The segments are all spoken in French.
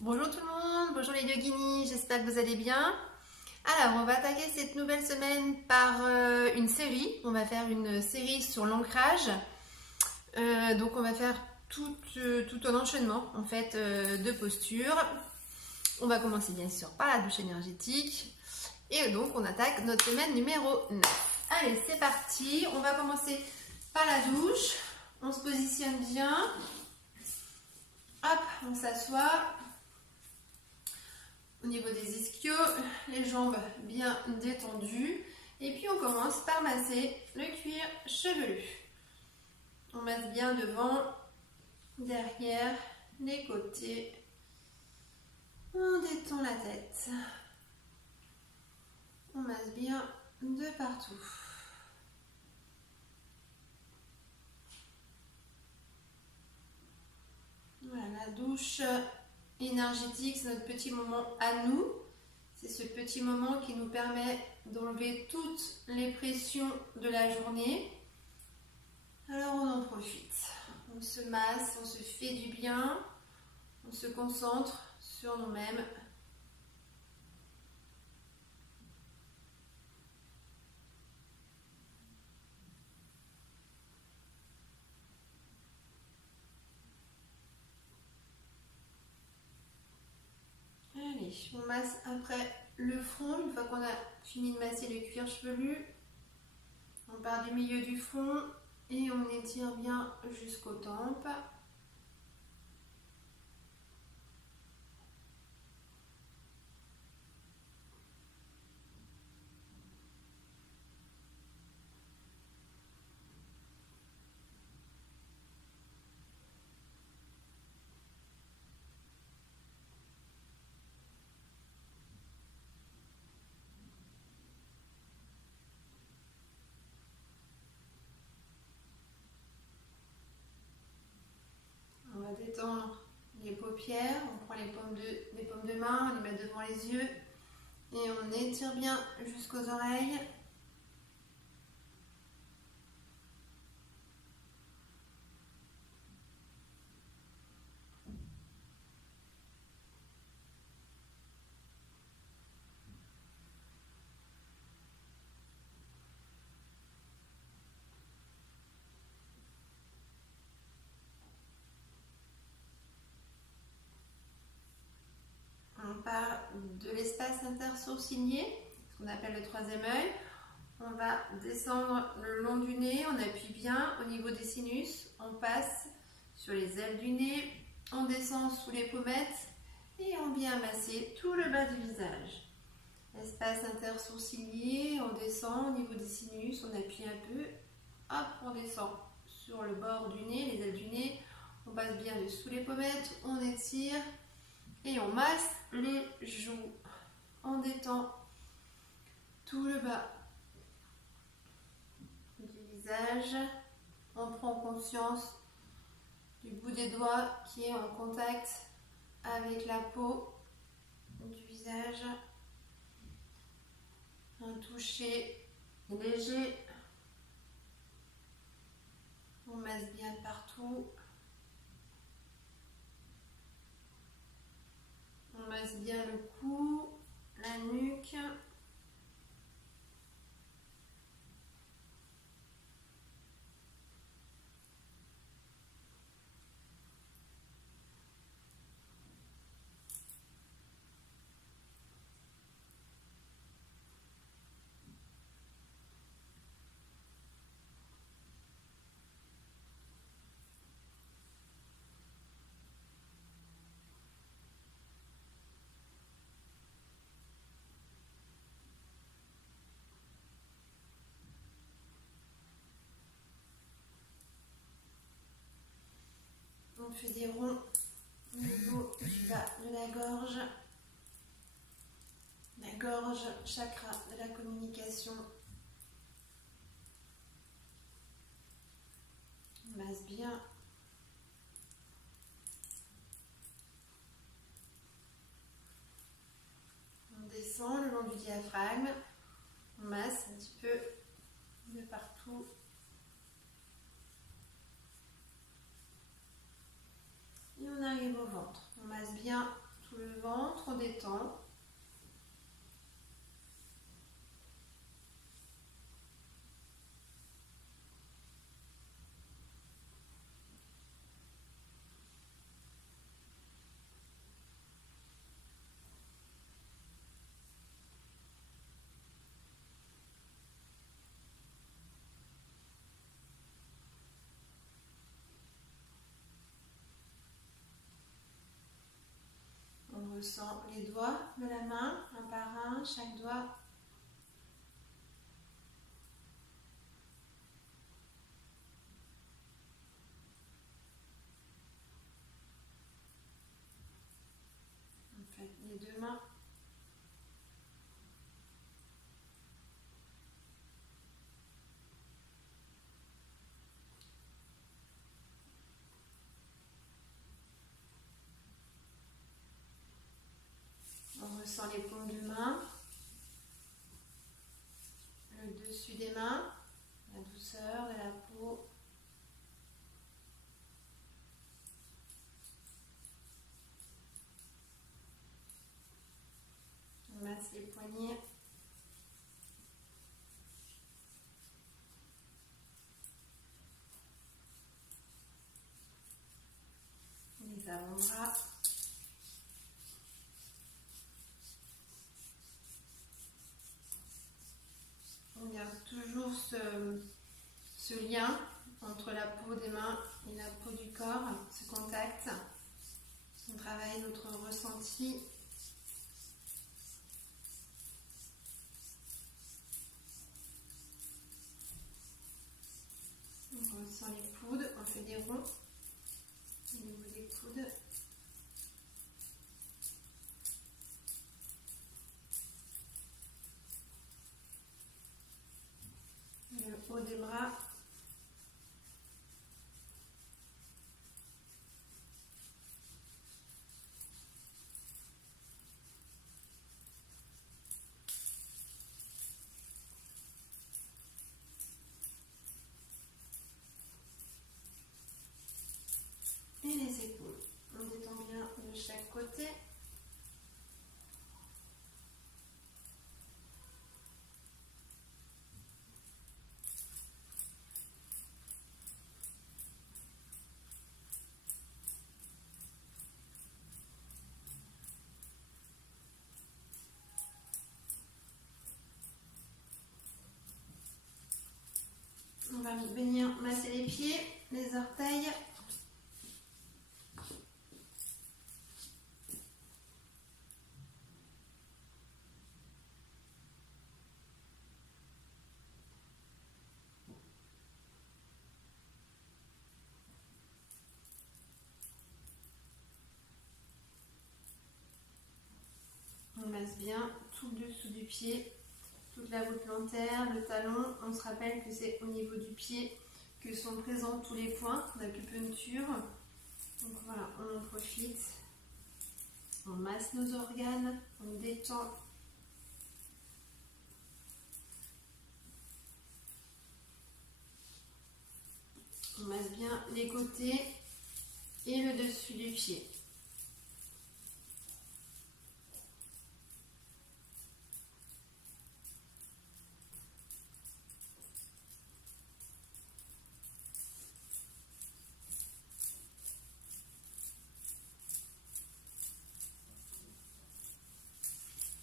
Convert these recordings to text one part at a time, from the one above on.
Bonjour tout le monde, bonjour les yoginis, j'espère que vous allez bien. Alors, on va attaquer cette nouvelle semaine par une série. On va faire une série sur l'ancrage. Donc, on va faire tout un enchaînement en fait de postures. On va commencer bien sûr par la douche énergétique. Et donc, on attaque notre semaine numéro 9. Allez, c'est parti. On va commencer par la douche. On se positionne bien. Hop, on s'assoit. Au niveau des ischios, les jambes bien détendues. Et puis on commence par masser le cuir chevelu. On masse bien devant, derrière, les côtés. On détend la tête. On masse bien de partout. Voilà, la douche énergétique, c'est notre petit moment à nous. C'est ce petit moment qui nous permet d'enlever toutes les pressions de la journée. Alors on en profite. On se masse, on se fait du bien. On se concentre sur nous-mêmes. Allez, on masse après le front. Une fois qu'on a fini de masser le cuir chevelu, on part du milieu du front et on étire bien jusqu'aux tempes. On va détendre les paupières, on prend les paumes de main, on les met devant les yeux et on étire bien jusqu'aux oreilles. On part de l'espace intersourcilier, ce qu'on appelle le troisième œil. On va descendre le long du nez, on appuie bien au niveau des sinus, on passe sur les ailes du nez, on descend sous les pommettes et on vient masser tout le bas du visage. Espace intersourcilier, on descend au niveau des sinus, on appuie un peu, hop, on descend sur le bord du nez, les ailes du nez, on passe bien sous les pommettes, on étire et on masse les joues. On détend tout le bas du visage. On prend conscience du bout des doigts qui est en contact avec la peau du visage. Un toucher léger. On masse bien partout. On masse bien le cou, la nuque. On fait des ronds au niveau du bas de la gorge. La gorge, chakra de la communication. On masse bien. On descend le long du diaphragme. On masse un petit peu de partout. Et on arrive au ventre. On masse bien tout ventre, on détend. On ressent les doigts de la main, un par un, chaque doigt. On fait les deux mains. On ressent les paumes de main, le dessus des mains, la douceur de la peau. On masse les poignets. Les avant-bras. On garde toujours ce lien entre la peau des mains et la peau du corps, ce contact. On travaille notre ressenti. On ressent les coudes, on fait des ronds au niveau des coudes. Le haut des bras. Et les épaules. On détend bien de chaque côté. On va venir masser les pieds, les orteils. On masse bien tout le dessous du pied, toute la voûte plantaire, le talon. On se rappelle que c'est au niveau du pied que sont présents tous les points d'acupuncture. Donc voilà, on en profite. On masse nos organes, on détend. On masse bien les côtés et le dessus du pied.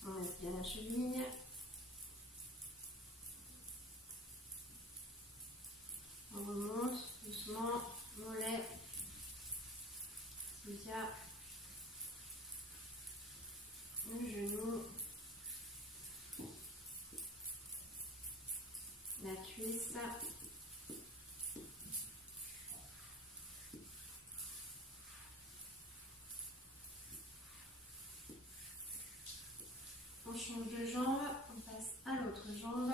On masse bien la cheville. On remonte doucement, mollet, tibia, le genou, la cuisse. On change de jambe, on passe à l'autre jambe.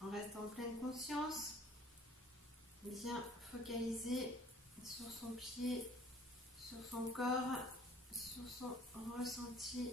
On reste en pleine conscience, bien focalisé sur son pied, sur son corps, sur son ressenti.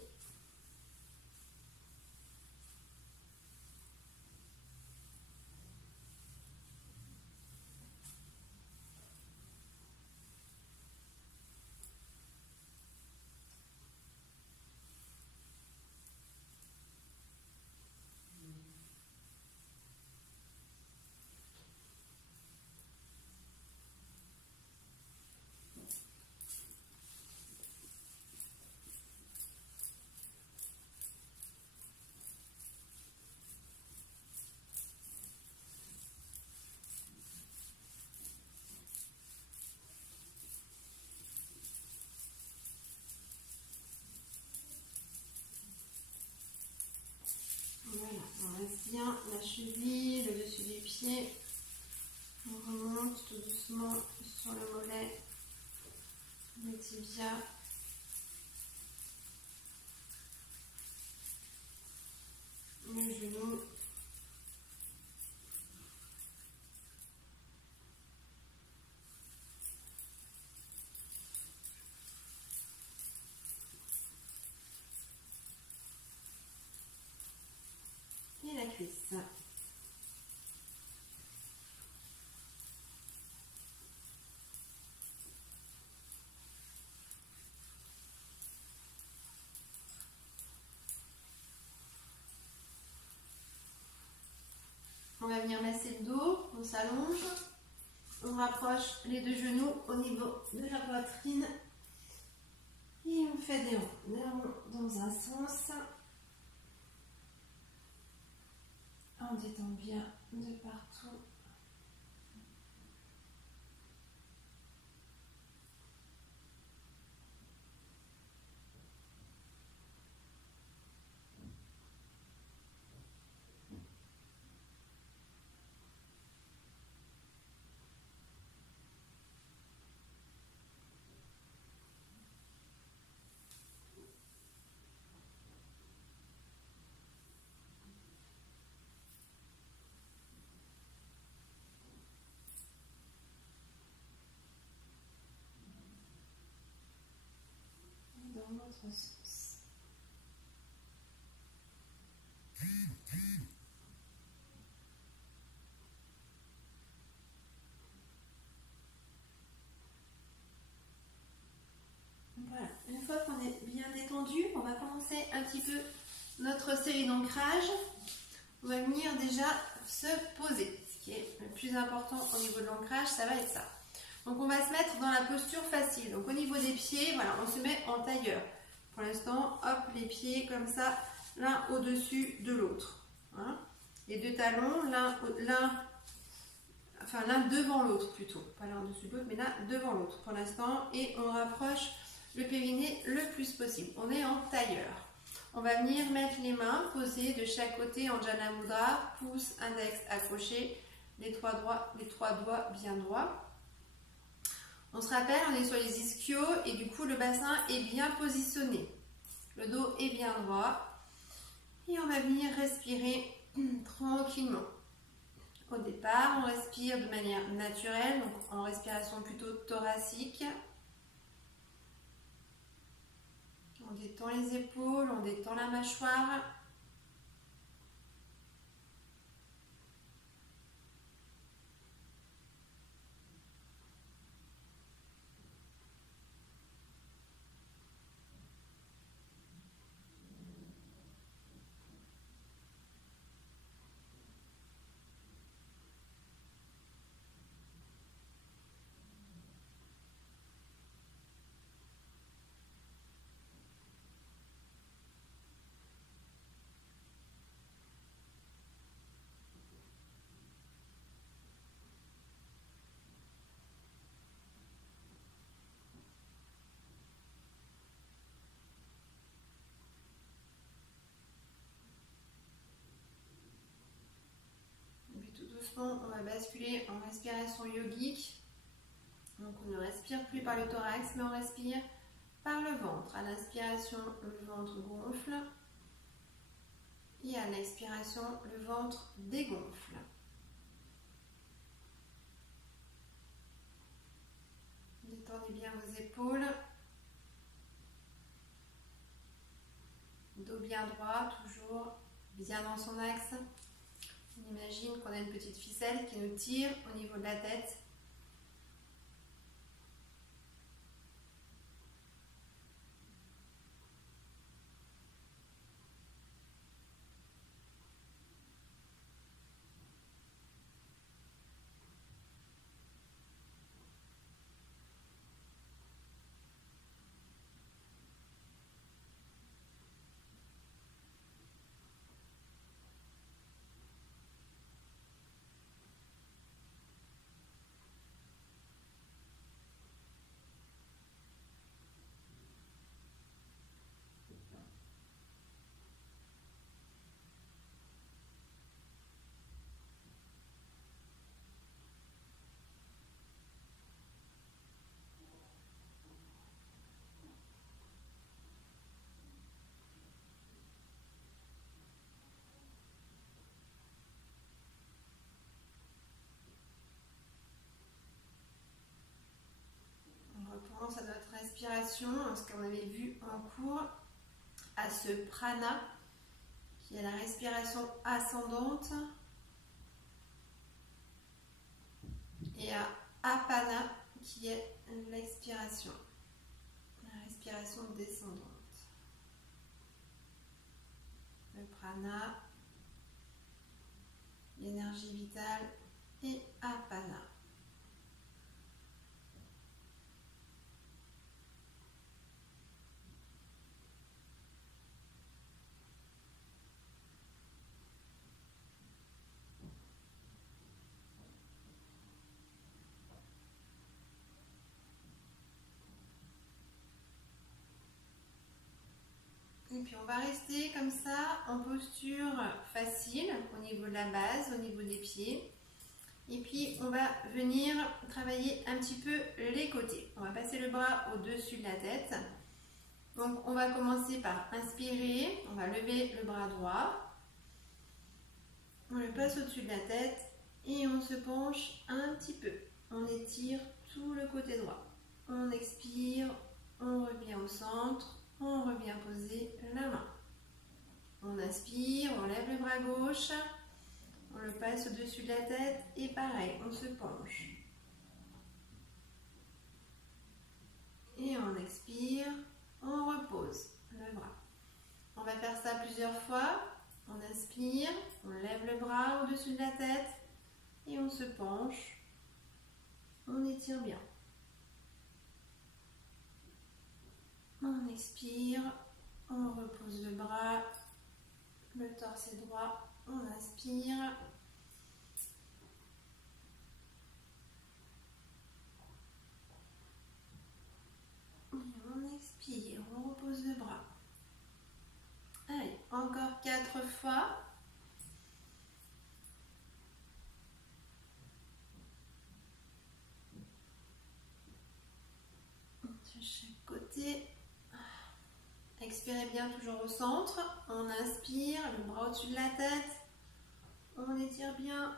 masse bien la cheville, le dessus du pied. On remonte tout doucement sur le mollet, le tibia. Le genou. Et la cuisse. On va venir masser le dos, on s'allonge, on rapproche les deux genoux au niveau de la poitrine et on fait des ronds dans un sens. On détend bien de partout. Dans l'autre sens. Voilà, une fois qu'on est bien détendu, on va commencer un petit peu notre série d'ancrage. On va venir déjà se poser. Ce qui est le plus important au niveau de l'ancrage, ça va être ça. Donc on va se mettre dans la posture facile. Donc au niveau des pieds, voilà, on se met en tailleur. Pour l'instant, hop, les pieds comme ça, l'un au-dessus de l'autre. Hein. Les deux talons, l'un devant l'autre plutôt. Pas l'un au-dessus de l'autre, mais l'un devant l'autre pour l'instant. Et on rapproche le périnée le plus possible. On est en tailleur. On va venir mettre les mains posées de chaque côté en Jana Mudra, pouce, index accroché, les trois doigts bien droits. On se rappelle, on est sur les ischios et du coup le bassin est bien positionné. Le dos est bien droit. Et on va venir respirer tranquillement. Au départ, on respire de manière naturelle, donc en respiration plutôt thoracique. On détend les épaules, on détend la mâchoire. On va basculer en respiration yogique. Donc on ne respire plus par le thorax, mais on respire par le ventre. À l'inspiration, le ventre gonfle. Et à l'expiration, le ventre dégonfle. Détendez bien vos épaules. Dos bien droit, toujours bien dans son axe. On imagine qu'on a une petite ficelle qui nous tire au niveau de la tête. respiration, ce qu'on avait vu en cours, à ce prana, qui est la respiration ascendante, et à apana, qui est l'expiration, la respiration descendante. Le prana, l'énergie vitale, et apana. Et puis on va rester comme ça en posture facile au niveau de la base, au niveau des pieds. Et puis on va venir travailler un petit peu les côtés. On va passer le bras au-dessus de la tête. Donc on va commencer par inspirer, on va lever le bras droit. On le passe au-dessus de la tête et on se penche un petit peu. On étire tout le côté droit. On expire, on revient au centre. On revient poser la main. On inspire, on lève le bras gauche, on le passe au-dessus de la tête et pareil, on se penche. Et on expire, on repose le bras. On va faire ça plusieurs fois. On inspire, on lève le bras au-dessus de la tête et on se penche. On étire bien. On expire, on repose le bras, le torse est droit, on inspire. Et on expire, on repose le bras. Allez, encore 4 fois. De chaque côté. Expirez bien toujours au centre, on inspire, le bras au-dessus de la tête, on étire bien,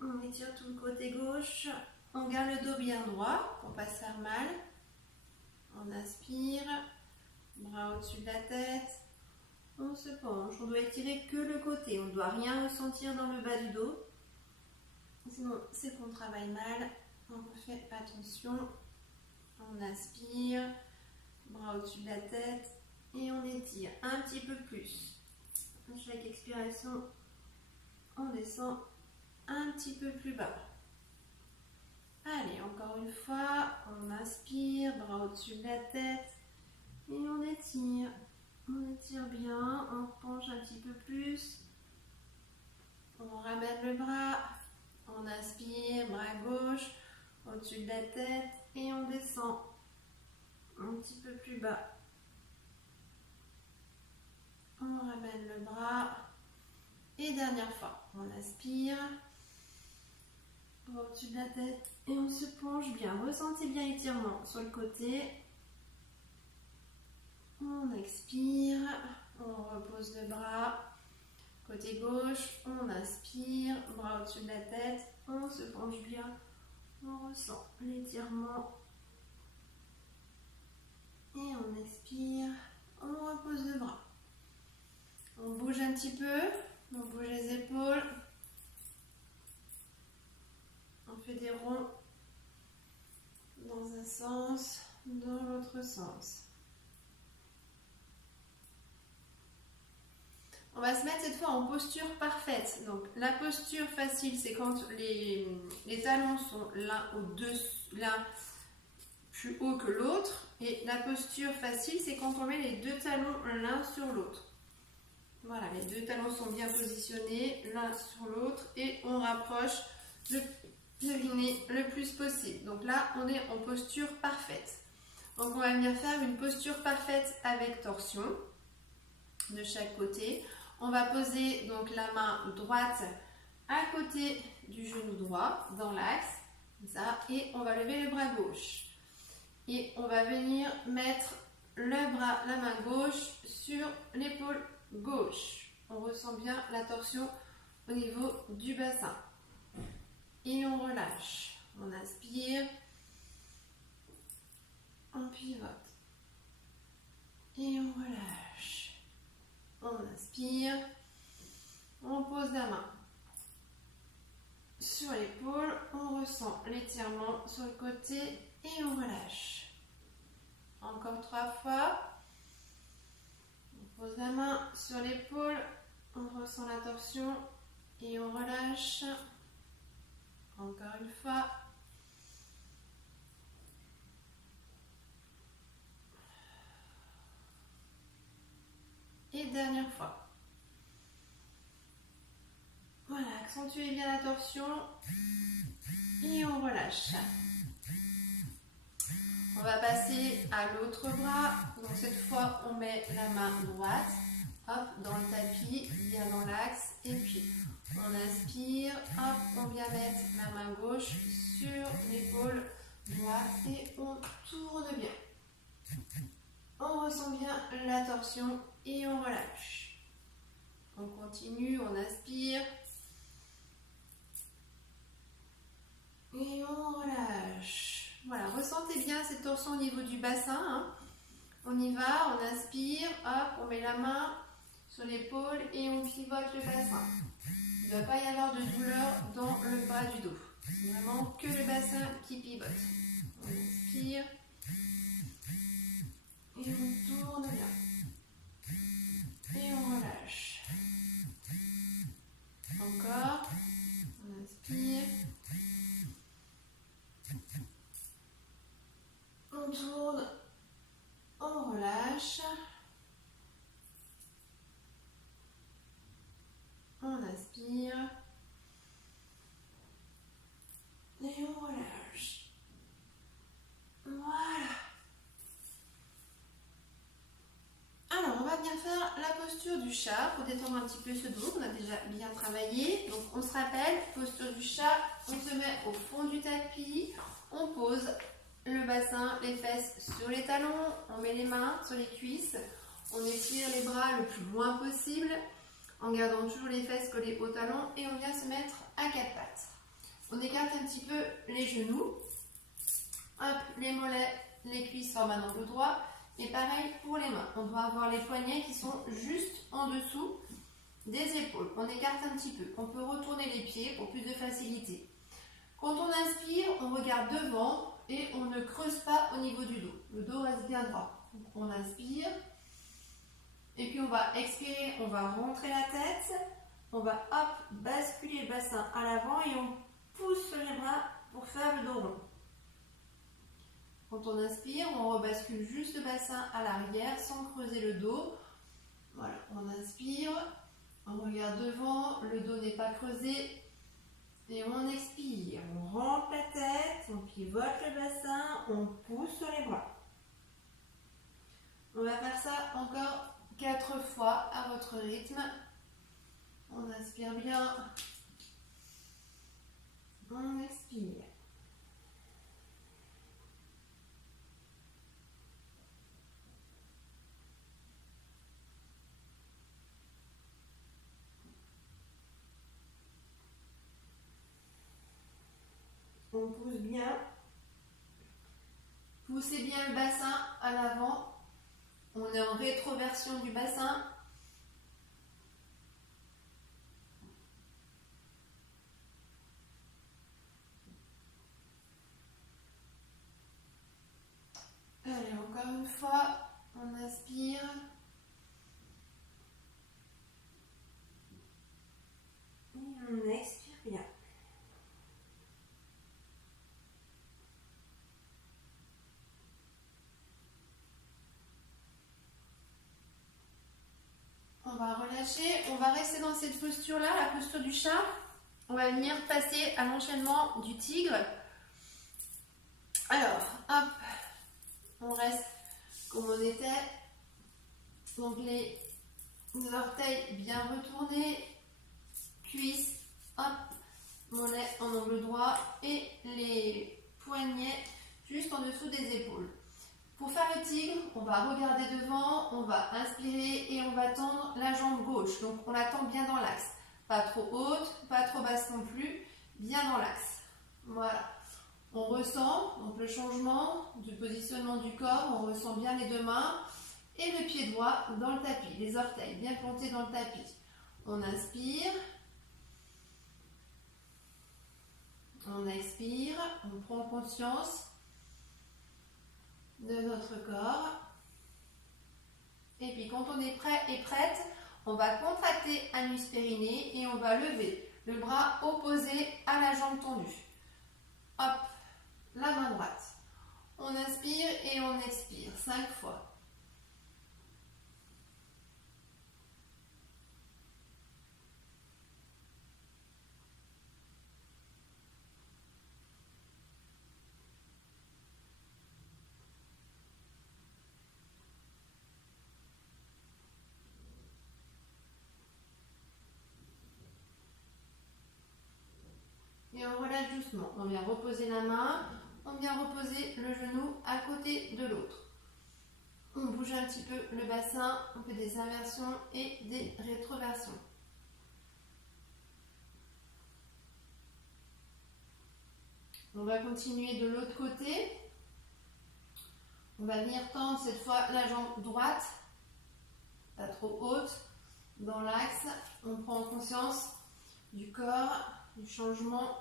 on étire tout le côté gauche, on garde le dos bien droit pour ne pas se faire mal, on inspire, bras au-dessus de la tête, on se penche, on doit étirer que le côté, on ne doit rien ressentir dans le bas du dos, sinon c'est qu'on travaille mal, donc on fait attention. On inspire, bras au-dessus de la tête et on étire un petit peu plus. À chaque expiration, on descend un petit peu plus bas. Allez, encore une fois, on inspire, bras au-dessus de la tête et on étire. On étire bien, on penche un petit peu plus. On ramène le bras, on inspire, bras gauche, au-dessus de la tête et on descend un petit peu plus bas. On ramène le bras et dernière fois, on inspire, bras au-dessus de la tête et on se penche bien. Ressentez bien l'étirement sur le côté. On expire, on repose le bras. Côté gauche, on inspire, bras au-dessus de la tête, on se penche bien. On ressent l'étirement et on expire, on repose le bras. On bouge un petit peu, on bouge les épaules, on fait des ronds dans un sens, dans l'autre sens. On va se mettre cette fois en posture parfaite. Donc la posture facile, c'est quand les talons sont l'un plus haut que l'autre. Et la posture facile, c'est quand on met les deux talons l'un sur l'autre. Voilà, les deux talons sont bien positionnés l'un sur l'autre et on rapproche le périnée le plus possible. Donc là, on est en posture parfaite. Donc on va venir faire une posture parfaite avec torsion de chaque côté. On va poser donc la main droite à côté du genou droit, dans l'axe, comme ça, et on va lever le bras gauche. Et on va venir mettre la main gauche sur l'épaule gauche. On ressent bien la torsion au niveau du bassin. Et on relâche. On inspire, étirement sur le côté et on relâche. Encore 3 fois. On pose la main sur l'épaule, on ressent la torsion et on relâche. Encore une fois. Et dernière fois. Voilà, accentuez bien la torsion et on relâche. On va passer à l'autre bras. Donc cette fois, on met la main droite, hop, dans le tapis, bien dans l'axe. Et puis, on inspire, hop, on vient mettre la main gauche sur l'épaule droite et on tourne bien. On ressent bien la torsion et on relâche. On continue, on inspire. Et on relâche. Voilà, ressentez bien cette torsion au niveau du bassin. Hein. On y va, on inspire, hop, on met la main sur l'épaule et on pivote le bassin. Il ne doit pas y avoir de douleur dans le bas du dos. C'est vraiment que le bassin qui pivote. On inspire. Et on tourne bien. Et on relâche. Encore. On inspire. On tourne. On relâche. On inspire. Et on relâche. Voilà. Alors, on va bien faire la posture du chat pour détendre un petit peu ce dos qu'on a déjà bien travaillé. Donc, on se rappelle, posture du chat, on se met au fond du tapis, on pose le bassin, les fesses sur les talons, on met les mains sur les cuisses, on étire les bras le plus loin possible en gardant toujours les fesses collées au talon et on vient se mettre à quatre pattes. On écarte un petit peu les genoux, hop, les mollets, les cuisses forment un angle droit. Et pareil pour les mains, on doit avoir les poignets qui sont juste en dessous des épaules. On écarte un petit peu, on peut retourner les pieds pour plus de facilité. Quand on inspire, on regarde devant et on ne creuse pas au niveau du dos. Le dos reste bien droit. Donc on inspire et puis on va expirer, on va rentrer la tête, on va hop, basculer le bassin à l'avant et on pousse les bras pour faire le dos rond. Quand on inspire, on rebascule juste le bassin à l'arrière sans creuser le dos. Voilà, on inspire, on regarde devant, le dos n'est pas creusé. Et on expire, on rentre la tête, on pivote le bassin, on pousse sur les bras. On va faire ça encore 4 fois à votre rythme. On inspire bien, on expire. On pousse bien. Poussez bien le bassin à l'avant. On est en rétroversion du bassin. Allez, encore une fois, on inspire. Et on expire bien. On va relâcher, on va rester dans cette posture-là, la posture du chat. On va venir passer à l'enchaînement du tigre. Alors, hop, on reste comme on était. Donc les orteils bien retournés, cuisses, hop, mollet en angle droit et les poignets juste en dessous des épaules. Pour faire le tigre, on va regarder devant, on va inspirer et on va tendre la jambe gauche. Donc on la tend bien dans l'axe. Pas trop haute, pas trop basse non plus, bien dans l'axe. Voilà. On ressent donc le changement du positionnement du corps, on ressent bien les deux mains et le pied droit dans le tapis, les orteils bien plantés dans le tapis. On inspire. On expire, on prend conscience de notre corps. Et puis quand on est prêt et prête, on va contracter anus périnée et on va lever le bras opposé à la jambe tendue. Hop, la main droite. On inspire et on expire 5 fois. Et on relâche doucement. On vient reposer la main, on vient reposer le genou à côté de l'autre. On bouge un petit peu le bassin, on fait des inversions et des rétroversions. On va continuer de l'autre côté. On va venir tendre cette fois la jambe droite, pas trop haute, dans l'axe. On prend conscience du corps, du changement.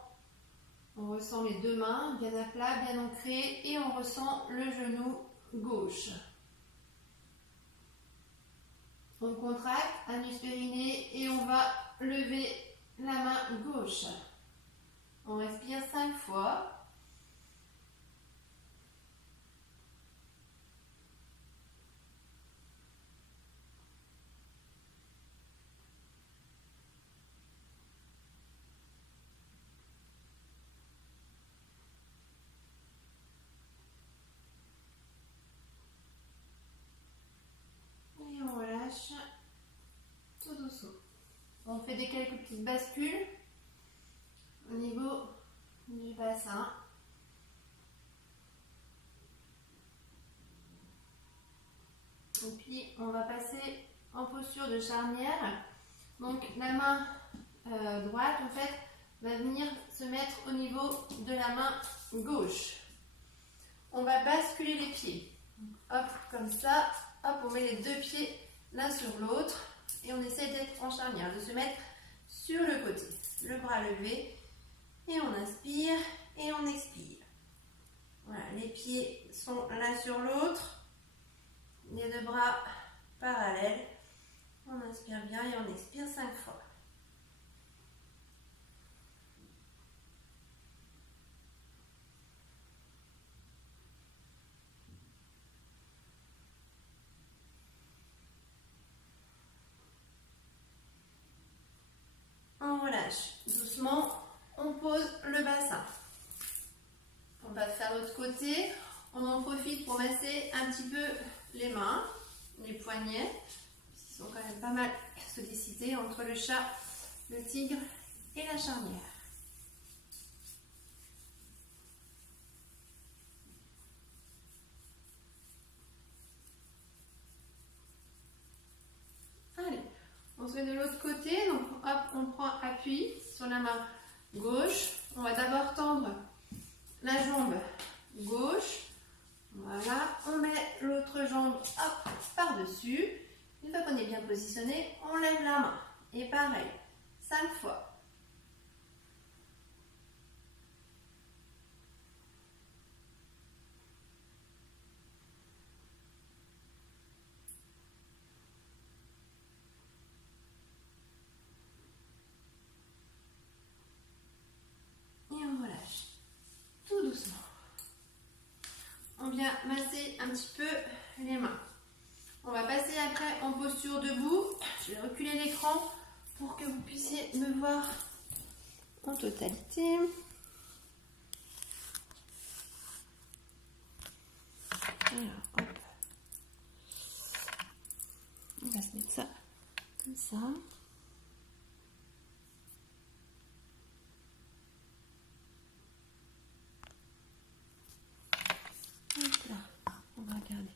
On ressent les deux mains bien à plat, bien ancrées et on ressent le genou gauche. On contracte, anus périnée et on va lever la main gauche. On respire 5 fois. Tout doucement. On fait quelques petites bascules au niveau du bassin. Et puis on va passer en posture de charnière. Donc la main droite en fait va venir se mettre au niveau de la main gauche. On va basculer les pieds. Hop, comme ça. Hop, on met les deux pieds l'un sur l'autre et on essaie d'être en charnière, de se mettre sur le côté. Le bras levé et on inspire et on expire. Voilà, les pieds sont l'un sur l'autre, les deux bras parallèles. On inspire bien et on expire 5 fois. On relâche doucement, on pose le bassin. On va faire l'autre côté. On en profite pour masser un petit peu les mains, les poignets. Ils sont quand même pas mal sollicités entre le chat, le tigre et la charnière. Allez, on se met de l'autre côté. Donc hop, on prend appui sur la main gauche. On va d'abord tendre la jambe gauche. Voilà, on met l'autre jambe hop, par-dessus. Une fois qu'on est bien positionné, on lève la main. Et pareil, 5 fois. Et on relâche. Tout doucement. On vient masser un petit peu les mains. On va passer après en posture debout. Je vais reculer l'écran pour que vous puissiez me voir en totalité. Alors, hop. On va se mettre ça comme ça. Hop là. On va regarder.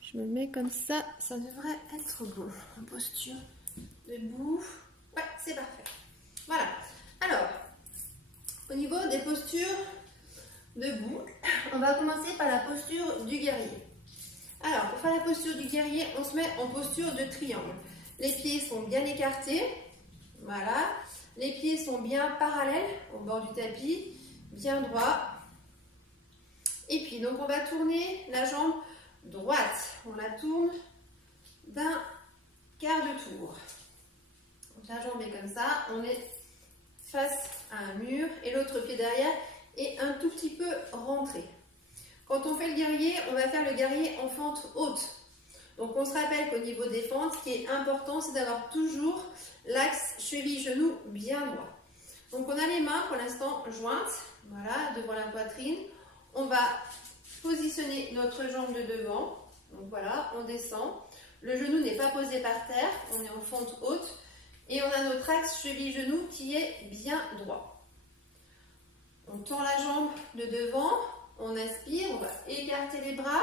Je me mets comme ça, ça devrait être bon. En posture debout. Ouais, c'est parfait. Voilà. Alors, au niveau des postures debout, on va commencer par la posture du guerrier. Alors, pour faire la posture du guerrier, on se met en posture de triangle. Les pieds sont bien écartés. Voilà. Les pieds sont bien parallèles au bord du tapis, bien droit. Et puis, donc, on va tourner la jambe droite. On la tourne d'un quart de tour. Donc, la jambe est comme ça. On est face à un mur et l'autre pied derrière est un tout petit peu rentré. Quand on fait le guerrier, on va faire le guerrier en fente haute. Donc, on se rappelle qu'au niveau des fentes, ce qui est important, c'est d'avoir toujours l'axe cheville-genou bien droit. Donc, on a les mains pour l'instant jointes, voilà, devant la poitrine. On va positionner notre jambe de devant. Donc, voilà, on descend. Le genou n'est pas posé par terre, on est en fente haute. Et on a notre axe cheville-genou qui est bien droit. On tend la jambe de devant, on inspire, on va écarter les bras.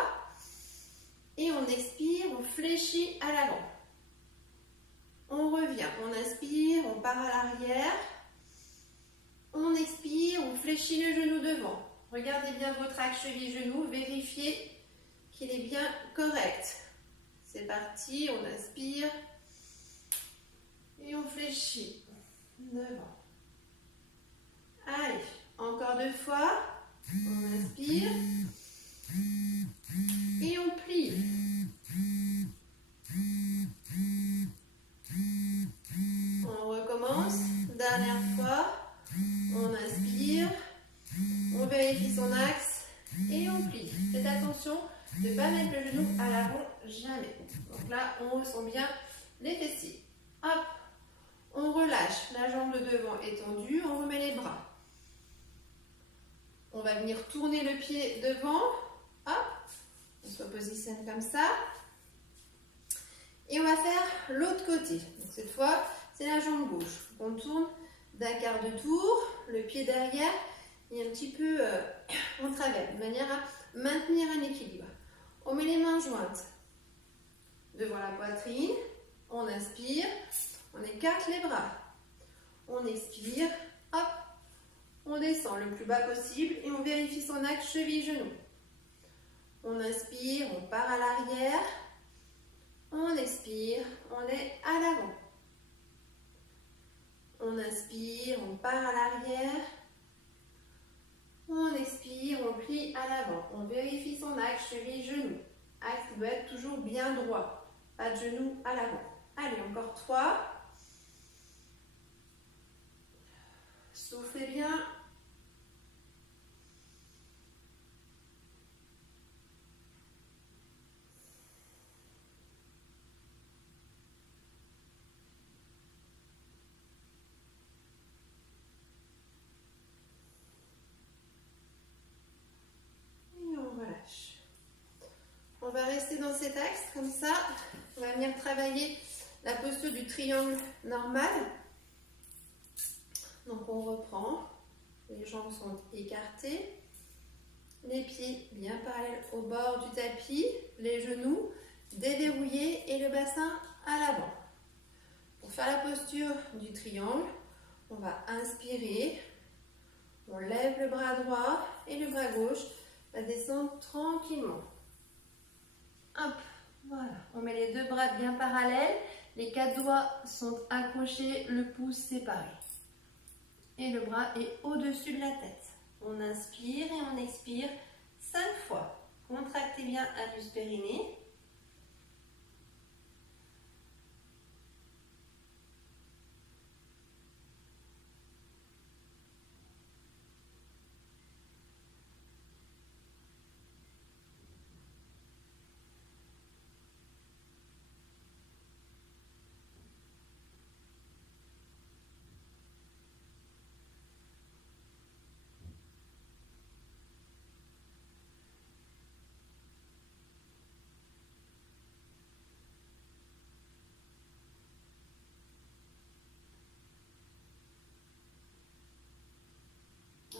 Et on expire, on fléchit à l'avant. On revient, on inspire, on part à l'arrière. On expire, on fléchit le genou devant. Regardez bien votre axe cheville-genou, vérifiez qu'il est bien correct. C'est parti, on inspire et on fléchit devant. Allez, encore 2 fois. On inspire et on plie. On recommence. Dernière fois. On inspire. On vérifie son axe et on plie. Faites attention de ne pas mettre le genou à l'avant, jamais. Donc là, on ressent bien les fessiers. Hop, on relâche. La jambe de devant est tendue. On remet les bras. On va venir tourner le pied devant. Hop, on se positionne comme ça. Et on va faire l'autre côté. Donc cette fois, c'est la jambe gauche. On tourne d'un quart de tour, le pied derrière et un petit peu en travers, de manière à maintenir un équilibre. On met les mains jointes devant la poitrine. On inspire, on écarte les bras. On expire, hop, on descend le plus bas possible et on vérifie son axe cheville-genou. On inspire, on part à l'arrière. On expire, on est à l'avant. On inspire, on part à l'arrière. On expire, on plie à l'avant. On vérifie son axe cheville-genou. Axe qui doit être toujours bien droit. Pas de genou à l'avant. Allez, encore 3. Soufflez bien. On va rester dans cet axe, comme ça. On va venir travailler la posture du triangle normal. Donc on reprend. Les jambes sont écartées. Les pieds bien parallèles au bord du tapis. Les genoux déverrouillés et le bassin à l'avant. Pour faire la posture du triangle, on va inspirer. On lève le bras droit et le bras gauche va descendre tranquillement. Hop, voilà. On met les 2 bras bien parallèles. Les 4 doigts sont accrochés, le pouce séparé. Et le bras est au-dessus de la tête. On inspire et on expire 5 fois. Contractez bien l'anus périnée.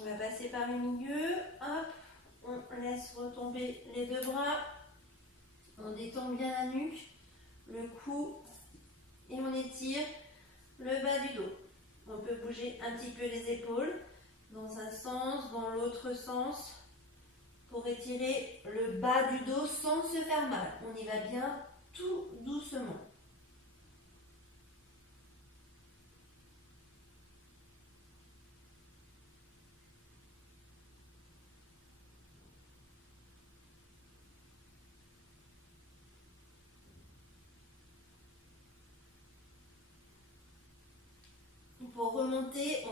On va passer par le milieu. Hop, on laisse retomber les 2 bras. On détend bien la nuque, le cou et on étire le bas du dos. On peut bouger un petit peu les épaules dans un sens, dans l'autre sens pour étirer le bas du dos sans se faire mal. On y va bien tout doucement.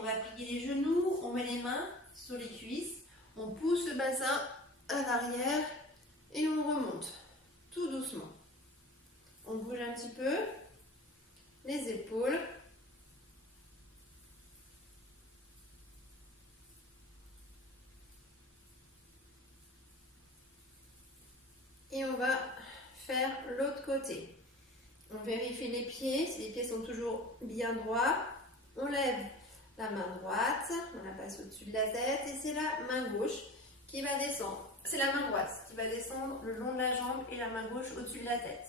va plier les genoux, on met les mains sur les cuisses, on pousse le bassin à l'arrière et on remonte tout doucement. On bouge un petit peu les épaules. Et on va faire l'autre côté. On vérifie les pieds, si les pieds sont toujours bien droits. On lève la main droite, on la passe au-dessus de la tête et c'est la main gauche qui va descendre. C'est la main droite qui va descendre le long de la jambe et la main gauche au-dessus de la tête.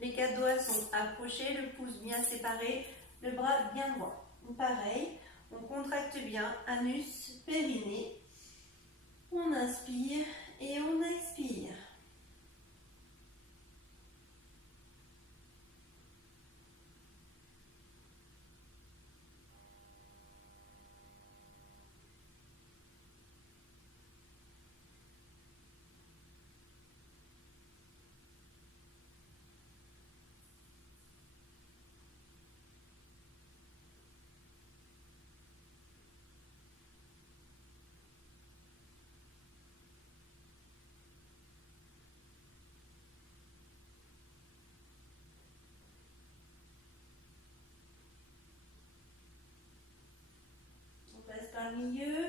Les quatre doigts sont approchés, le pouce bien séparé, le bras bien droit. Pareil, on contracte bien anus, périnée. On inspire et on expire. Par le milieu,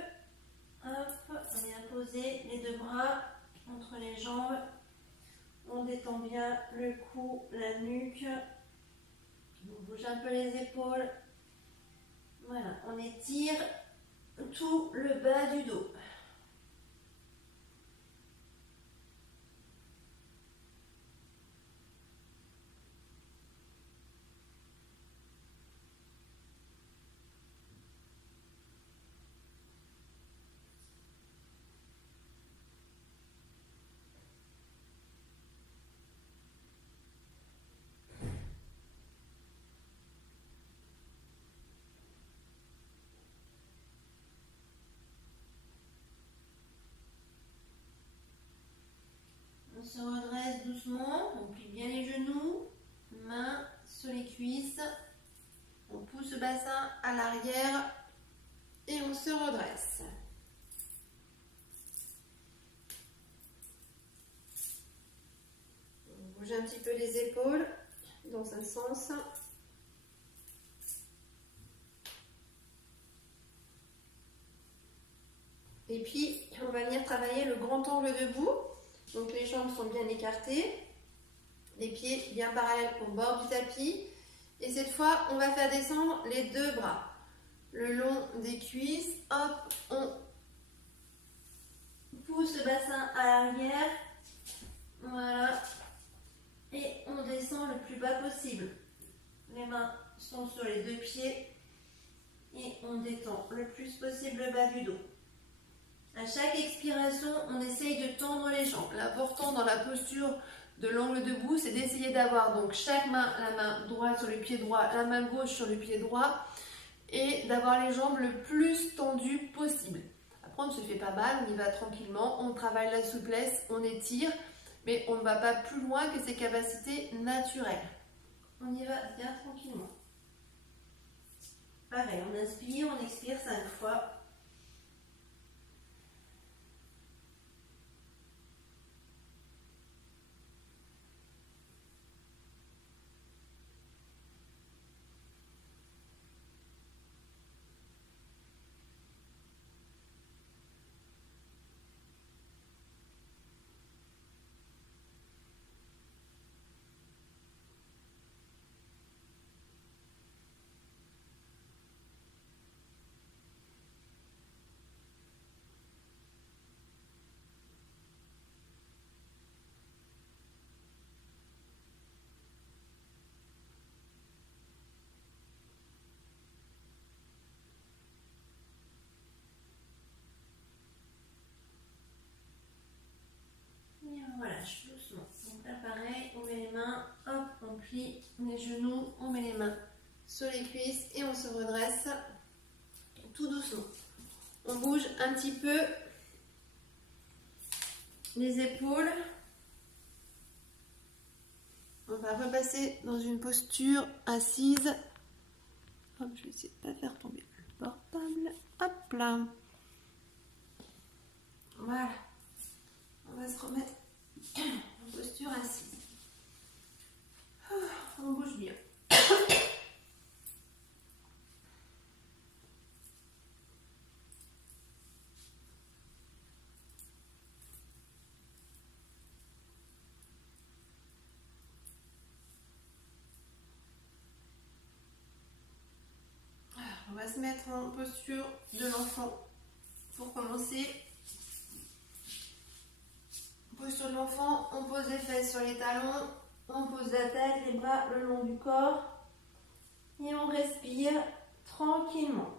hop, on vient poser les deux bras entre les jambes, on détend bien le cou, la nuque, on bouge un peu les épaules, voilà, on étire tout le bas du dos. On se redresse doucement, on plie bien les genoux, mains sur les cuisses, on pousse le bassin à l'arrière et on se redresse. On bouge un petit peu les épaules dans un sens. Et puis, on va venir travailler le grand angle debout. Donc, les jambes sont bien écartées, les pieds bien parallèles au bord du tapis. Et cette fois, on va faire descendre les deux bras le long des cuisses. Hop, on pousse le bassin à l'arrière. Voilà. Et on descend le plus bas possible. Les mains sont sur les deux pieds. Et on détend le plus possible le bas du dos. À chaque expiration, on essaye de tendre les jambes. L'important dans la posture de l'angle debout, c'est d'essayer d'avoir donc chaque main, la main droite sur le pied droit, la main gauche sur le pied droit et d'avoir les jambes le plus tendues possible. Après, on ne se fait pas mal, on y va tranquillement, on travaille la souplesse, on étire, mais on ne va pas plus loin que ses capacités naturelles. On y va bien tranquillement. Pareil, on inspire, on expire 5 fois. Doucement. Donc là pareil, on met les mains, hop, on plie les genoux, on met les mains sur les cuisses et on se redresse tout doucement. On bouge un petit peu les épaules. On va repasser dans une posture assise. Hop, je vais essayer de ne pas faire tomber. portable. Hop là. Voilà. On va se remettre en posture assise. On bouge bien. On va se mettre en posture de l'enfant pour commencer. Posture de l'enfant, on pose les fesses sur les talons, on pose la tête, les bras le long du corps et on respire tranquillement.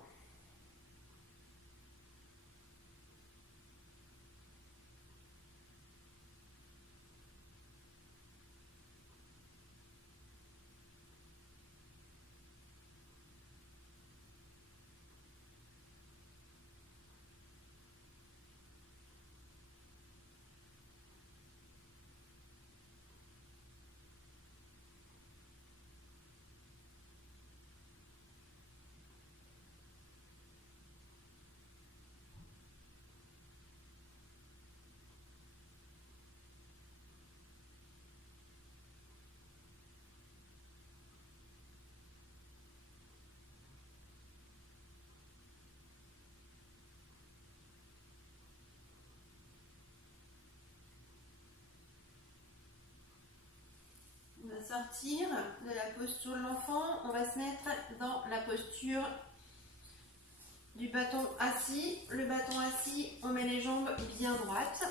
On va sortir de la posture de l'enfant, on va se mettre dans la posture du bâton assis. Le bâton assis, on met les jambes bien droites.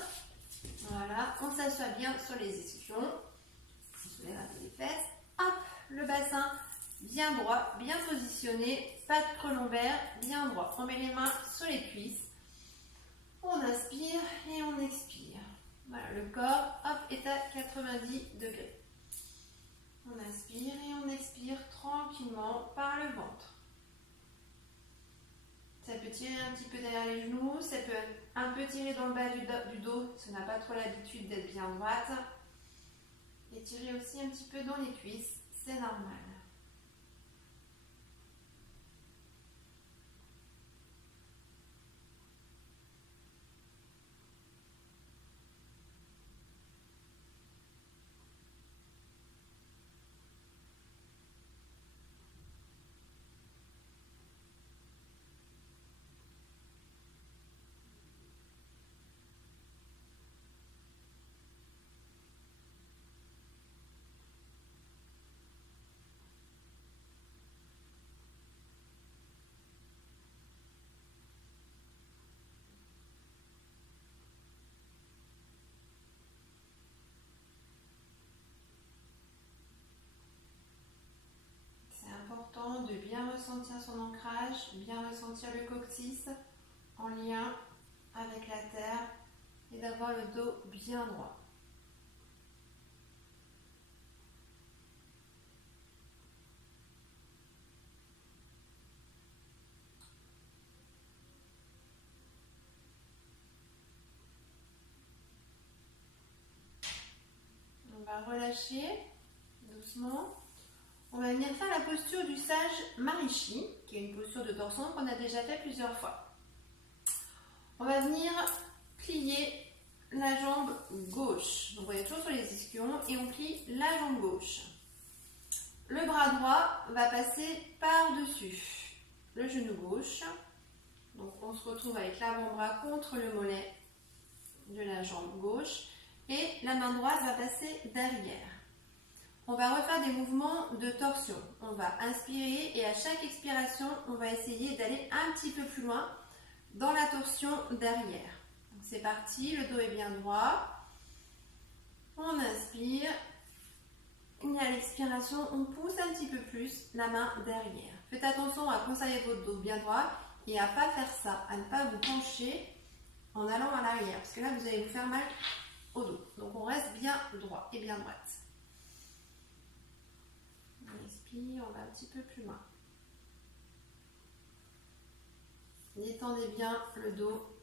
Voilà, on s'assoit bien sur les ischions. On soulève un peu les fesses. Hop, le bassin bien droit, bien positionné. Pas de creux lombaire, bien droit. On met les mains sur les cuisses. On inspire et on expire. Voilà, le corps hop, est à 90 degrés. On inspire et on expire tranquillement par le ventre. Ça peut tirer un petit peu derrière les genoux, ça peut un peu tirer dans le bas du dos si on n'a pas trop l'habitude d'être bien droite. Et tirer aussi un petit peu dans les cuisses, c'est normal. De bien ressentir son ancrage, bien ressentir le coccyx en lien avec la terre et d'avoir le dos bien droit. On va relâcher doucement. On va venir faire la posture du sage Maharishi, qui est une posture de torsion qu'on a déjà fait plusieurs fois. On va venir plier la jambe gauche. Donc on est toujours sur les ischions et on plie la jambe gauche. Le bras droit va passer par-dessus le genou gauche. Donc on se retrouve avec l'avant-bras contre le mollet de la jambe gauche et la main droite va passer derrière. On va refaire des mouvements de torsion. On va inspirer et à chaque expiration, on va essayer d'aller un petit peu plus loin dans la torsion derrière. C'est parti, le dos est bien droit. On inspire. Et à l'expiration, on pousse un petit peu plus la main derrière. Faites attention à conserver votre dos bien droit et à ne pas faire ça, à ne pas vous pencher en allant à l'arrière. Parce que là, vous allez vous faire mal au dos. Donc on reste bien droit et bien droite. On expire, on va un petit peu plus loin. Détendez bien le dos.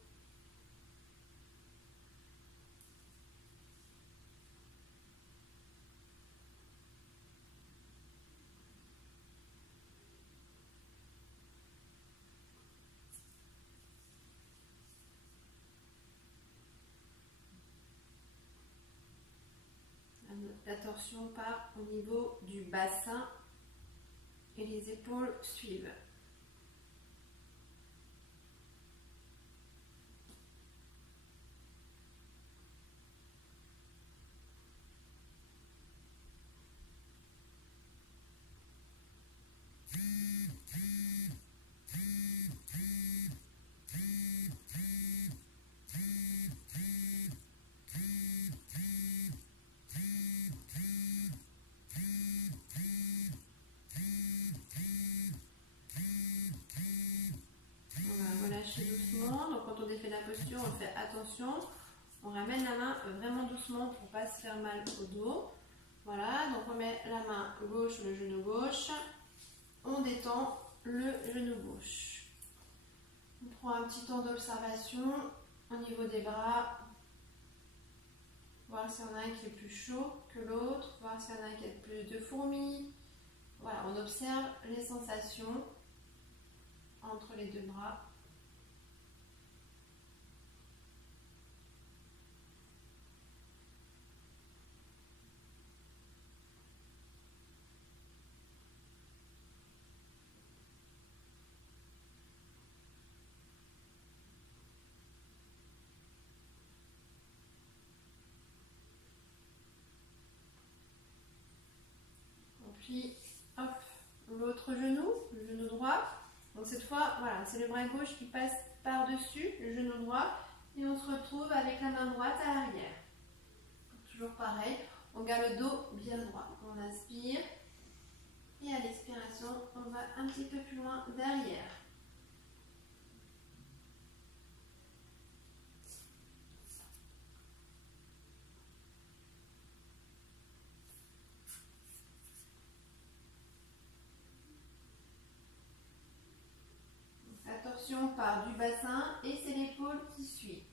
la torsion part au niveau du bassin et les épaules suivent. Doucement, donc quand on défait la posture, on fait attention, on ramène la main vraiment doucement pour ne pas se faire mal au dos. Voilà, donc on met la main gauche sur le genou gauche, on détend le genou gauche. On prend un petit temps d'observation au niveau des bras, voir s'il y en a un qui est plus chaud que l'autre, voir s'il y en a un qui a plus de fourmis. Voilà, on observe les sensations entre les deux bras. Puis, hop, l'autre genou, le genou droit. Donc cette fois, voilà, c'est le bras gauche qui passe par-dessus le genou droit et on se retrouve avec la main droite à l'arrière. Toujours pareil, on garde le dos bien droit. On inspire et à l'expiration, on va un petit peu plus loin derrière. La torsion part du bassin et c'est l'épaule qui suit.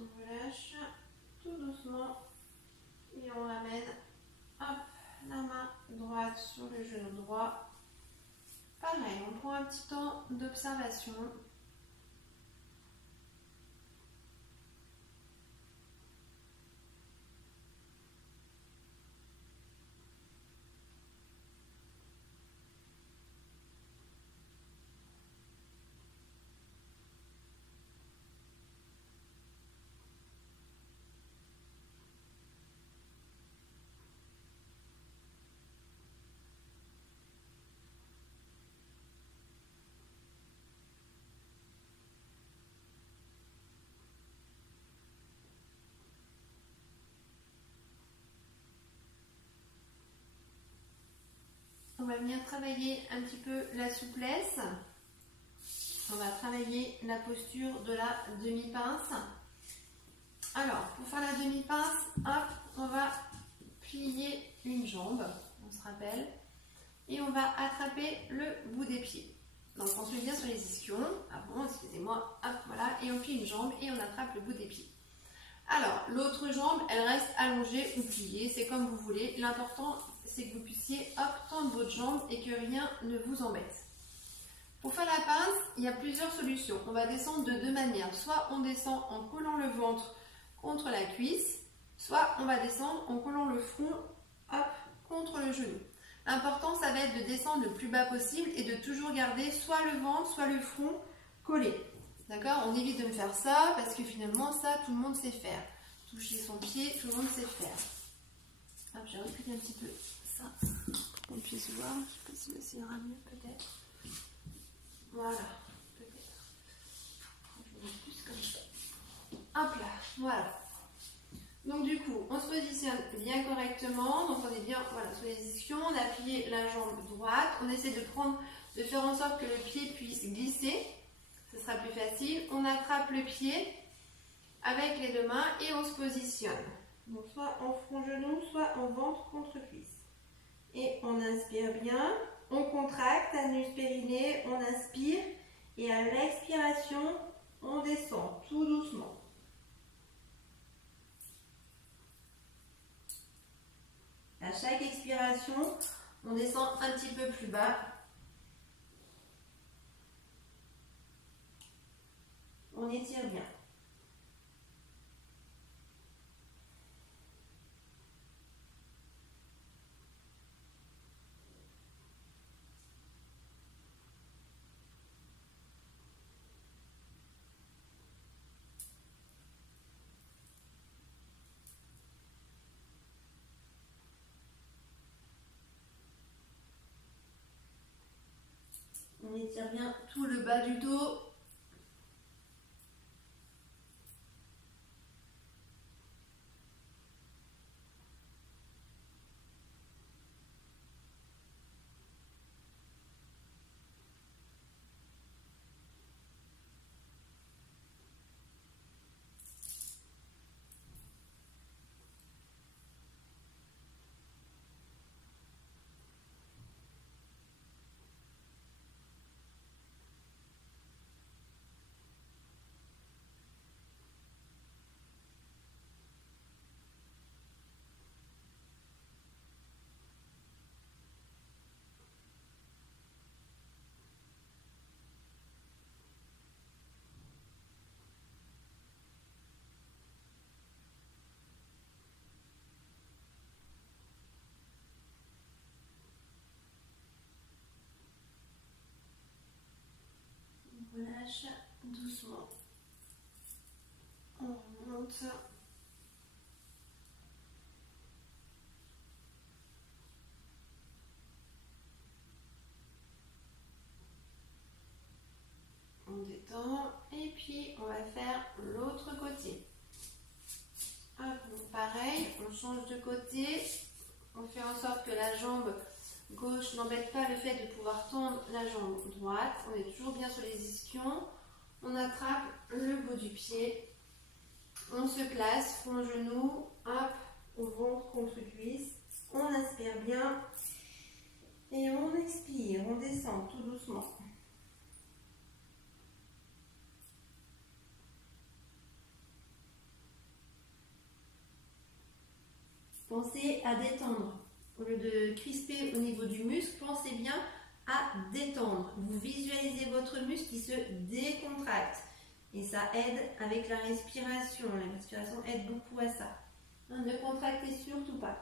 On relâche tout doucement et on ramène hop, la main droite sur le genou droit. Pareil, on prend un petit temps d'observation. On va venir travailler un petit peu la souplesse. On va travailler la posture de la demi-pince. Alors, pour faire la demi-pince, hop, on va plier une jambe, on se rappelle, et on va attraper le bout des pieds. Donc, on se met bien sur les ischions. Ah bon, excusez-moi, hop, voilà, et on plie une jambe et on attrape le bout des pieds. Alors, l'autre jambe, elle reste allongée ou pliée, c'est comme vous voulez. L'important, c'est que vous puissiez hop, tendre votre jambe et que rien ne vous embête. Pour faire la pince, il y a plusieurs solutions. On va descendre de deux manières. Soit on descend en collant le ventre contre la cuisse, soit on va descendre en collant le front hop, contre le genou. L'important, ça va être de descendre le plus bas possible et de toujours garder soit le ventre, soit le front collé. D'accord? On évite de me faire ça parce que finalement, ça, tout le monde sait faire. Toucher son pied, tout le monde sait faire. Hop, j'ai reculé un petit peu ça pour qu'on puisse voir. Je ne sais pas si ça ira mieux peut-être. Voilà, peut-être. Je vais mettre plus comme ça. Hop là, voilà. Donc du coup, on se positionne bien correctement. Donc on est bien sur les ischions. On a plié la jambe droite. On essaie de faire en sorte que le pied puisse glisser. Ce sera plus facile. On attrape le pied avec les deux mains et on se positionne. Donc soit en front-genou, soit en ventre contre cuisse. Et on inspire bien. On contracte, anus périnée, on inspire. Et à l'expiration, on descend tout doucement. À chaque expiration, on descend un petit peu plus bas. On étire bien. On étire bien tout le bas du dos. On relâche doucement. On remonte. On détend. Et puis, on va faire l'autre côté. Hop, donc pareil, on change de côté. On fait en sorte que la jambe gauche n'embête pas le fait de pouvoir tendre la jambe droite. On est toujours bien sur les ischions. On attrape le bout du pied. On se place, front, genou, hop, au ventre contre cuisse. On inspire bien. Et on expire, on descend tout doucement. Pensez à détendre. Au lieu de crisper au niveau du muscle, pensez bien à détendre. Vous visualisez votre muscle qui se décontracte. Et ça aide avec la respiration. La respiration aide beaucoup à ça. Ne contractez surtout pas.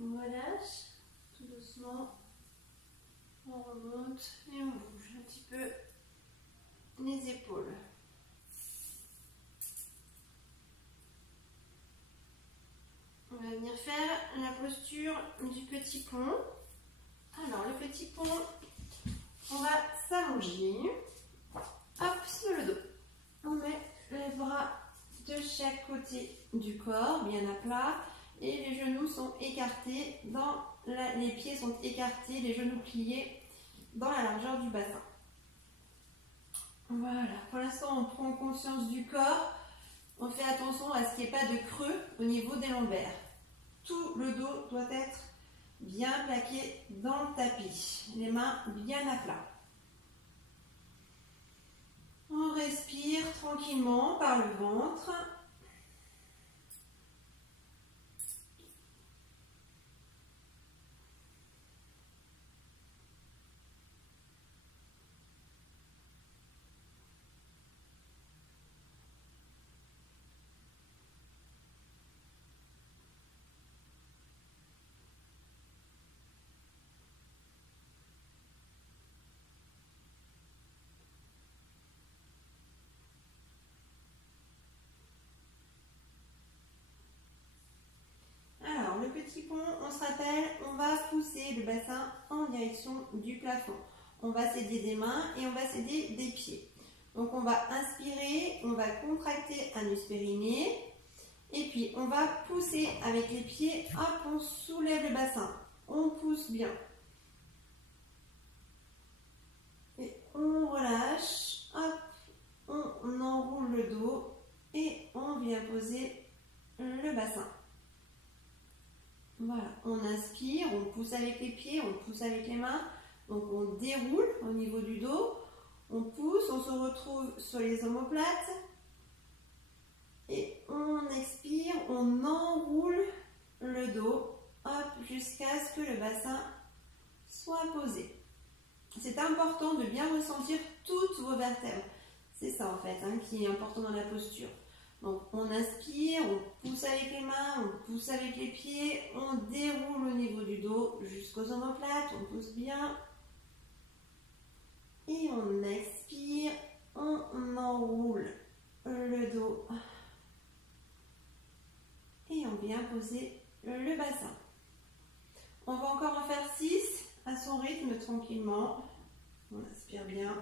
On relâche tout doucement. On remonte et on bouge un petit peu les épaules. On va venir faire la posture du petit pont. Alors, le petit pont, on va s'allonger. Hop, sur le dos. On met les bras de chaque côté du corps, bien à plat. Et les genoux sont écartés, les pieds sont écartés, les genoux pliés dans la largeur du bassin. Voilà, pour l'instant on prend conscience du corps, on fait attention à ce qu'il n'y ait pas de creux au niveau des lombaires. Tout le dos doit être bien plaqué dans le tapis, les mains bien à plat. On respire tranquillement par le ventre. Alors, le petit pont, on se rappelle, on va pousser le bassin en direction du plafond. On va s'aider des mains et on va s'aider des pieds. Donc, on va inspirer, on va contracter anus périnée. Et puis, on va pousser avec les pieds. Hop, on soulève le bassin. On pousse bien. Et on relâche. Hop, on enroule le dos. Et on vient poser le bassin. Voilà, on inspire, on pousse avec les pieds, on pousse avec les mains. Donc on déroule au niveau du dos, on pousse, on se retrouve sur les omoplates. Et on expire, on enroule le dos, hop, jusqu'à ce que le bassin soit posé. C'est important de bien ressentir toutes vos vertèbres. C'est ça en fait qui est important dans la posture. Donc on inspire, on pousse avec les mains, on pousse avec les pieds, on déroule au niveau du dos jusqu'aux omoplates, on pousse bien. Et on expire, on enroule le dos. Et on vient poser le bassin. On va encore en faire 6 à son rythme tranquillement. On inspire bien.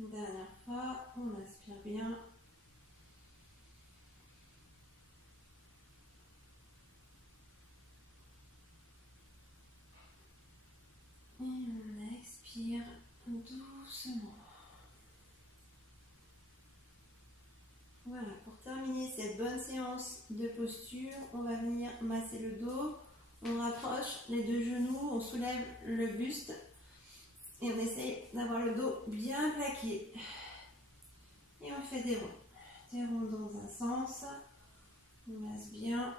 Une dernière fois, on inspire bien. Et on expire doucement. Voilà, pour terminer cette bonne séance de posture, on va venir masser le dos. On rapproche les deux genoux, on soulève le buste. Et on essaye d'avoir le dos bien plaqué. Et on fait des ronds. Des ronds dans un sens. On masse bien.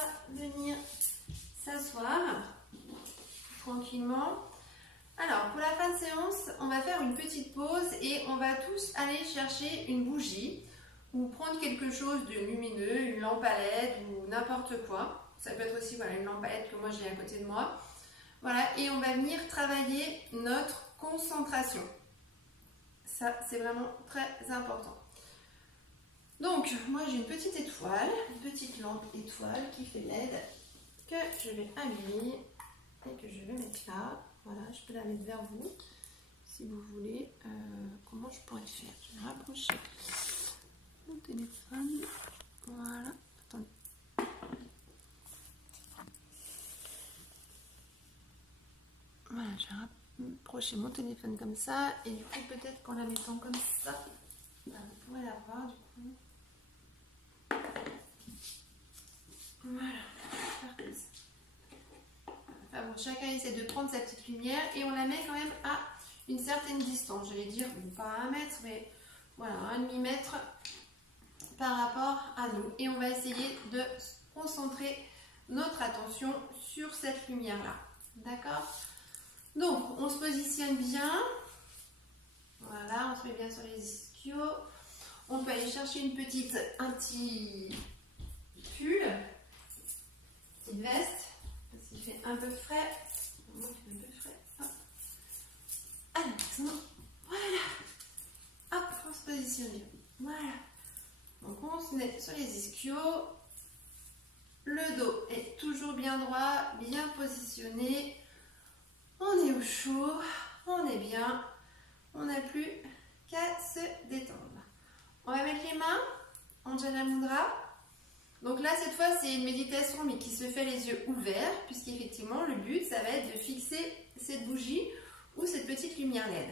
va venir s'asseoir tranquillement. Alors, pour la fin de séance, on va faire une petite pause et on va tous aller chercher une bougie ou prendre quelque chose de lumineux, une lampe à LED ou n'importe quoi. Ça peut être aussi voilà, une lampe à LED que moi j'ai à côté de moi. Voilà, et on va venir travailler notre concentration. Ça, c'est vraiment très important. Donc, moi j'ai une petite étoile, une petite lampe étoile qui fait LED que je vais allumer et que je vais mettre là. Voilà, je peux la mettre vers vous si vous voulez. Comment je pourrais faire? Je vais rapprocher mon téléphone. Voilà, attendez. Voilà, je vais rapprocher mon téléphone comme ça. Et du coup, peut-être qu'en la mettant comme ça, vous pourrez la voir du coup. Voilà, faire comme ça. Enfin bon, chacun essaie de prendre sa petite lumière et on la met quand même à une certaine distance. J'allais dire, pas à 1 mètre, mais voilà, 1,5 mètre par rapport à nous. Et on va essayer de concentrer notre attention sur cette lumière-là. D'accord? Donc, on se positionne bien. Voilà, on se met bien sur les ischios. On peut aller chercher un petit pull, une petite veste. Il fait un peu frais. Moi, il fait un peu frais. Hop. Allez, voilà. Hop, on se positionne bien. Voilà. Donc, on se met sur les ischios. Le dos est toujours bien droit, bien positionné. On est au chaud, on est bien. On n'a plus qu'à se détendre. On va mettre les mains en Jana Mudra. Donc là, cette fois, c'est une méditation, mais qui se fait les yeux ouverts, puisqu'effectivement, le but, ça va être de fixer cette bougie ou cette petite lumière LED.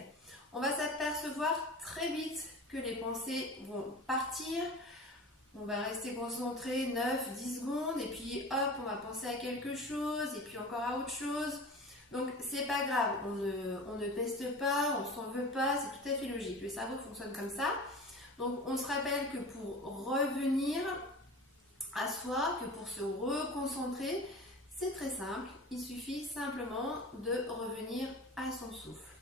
On va s'apercevoir très vite que les pensées vont partir. On va rester concentré 9-10 secondes, et puis hop, on va penser à quelque chose, et puis encore à autre chose. Donc, c'est pas grave, on ne peste pas, on s'en veut pas, c'est tout à fait logique. Le cerveau fonctionne comme ça. Donc, on se rappelle que pour revenir à soi, que pour se reconcentrer, c'est très simple. Il suffit simplement de revenir à son souffle.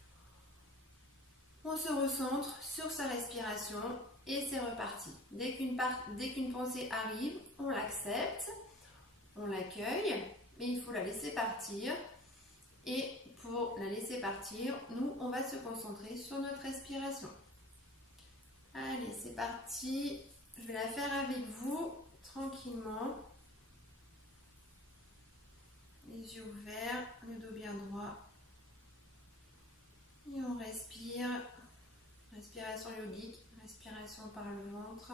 On se recentre sur sa respiration et c'est reparti. Dès qu'une pensée arrive, on l'accepte, on l'accueille, mais il faut la laisser partir. Et pour la laisser partir, nous, on va se concentrer sur notre respiration. Allez, c'est parti. Je vais la faire avec vous, tranquillement. Les yeux ouverts, le dos bien droit. Et on respire. Respiration yogique, respiration par le ventre.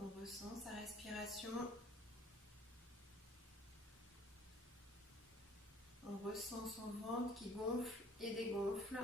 On ressent sa respiration. On ressent son ventre qui gonfle et dégonfle.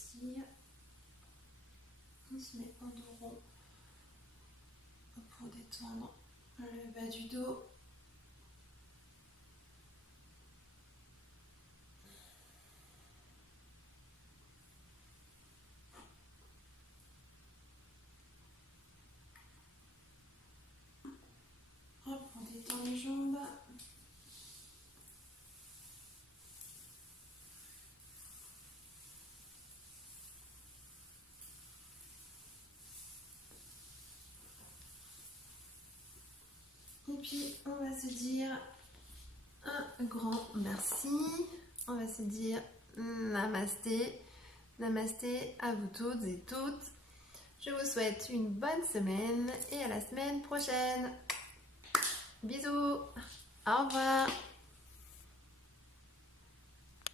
s'étire. On se met en dos rond pour détendre le bas du dos. Hop, on détend les jambes. Et puis on va se dire un grand merci. On va se dire namasté. Namasté à vous toutes et toutes. Je vous souhaite une bonne semaine et à la semaine prochaine. Bisous. Au revoir.